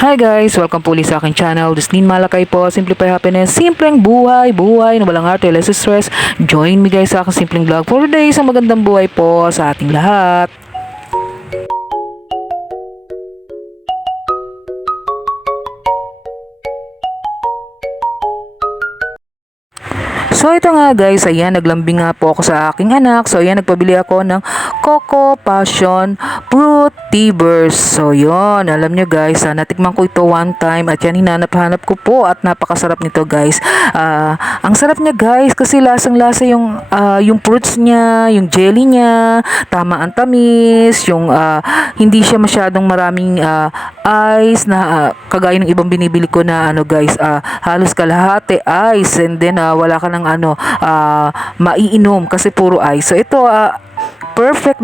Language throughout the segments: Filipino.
Hi guys! Welcome po ulit sa aking channel. Justin Malakay po. Simplify Happiness. Simpleng buhay. Buhay na walang arte, less stress. Join me guys sa aking simpleng vlog for today. Isang magandang buhay po sa ating lahat. So ito nga guys, ayan, naglambing nga po ako sa aking anak. So ayan, nagpabili ako ng Coco Passion Fruit Tea Burst. So yun, alam nyo guys, natikman ko ito one time at yan, hinanap-hanap ko po at napakasarap nito guys. Ang sarap niya guys kasi lasang-lasa yung fruits niya, yung jelly niya, tama ang tamis, yung hindi siya masyadong maraming ice na kagaya ng ibang binibili ko na ano guys, halos kalahati ice and then wala ka ng maiinom kasi puro ice. So ito perfect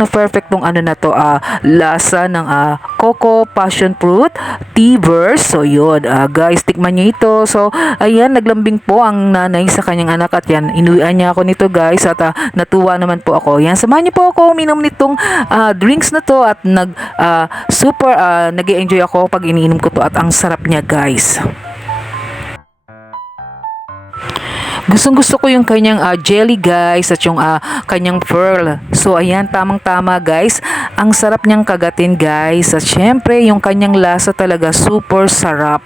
tong ano na to, lasa ng Coco Passion Fruit Tea Burst. So yun guys, tikman nyo ito. So ayan, naglambing po ang nanay sa kanyang anak at yan, inuwian niya ako nito guys at natuwa naman po ako. Yan, samahan niyo po ako uminom nitong drinks na to at nag-enjoy ako pag iniinom ko to at ang sarap niya guys. Gustong-gusto ko yung kanyang jelly guys at yung kanyang pearl. So ayan, tamang-tama guys. Ang sarap niyang kagatin guys. At syempre yung kanyang lasa talaga super sarap.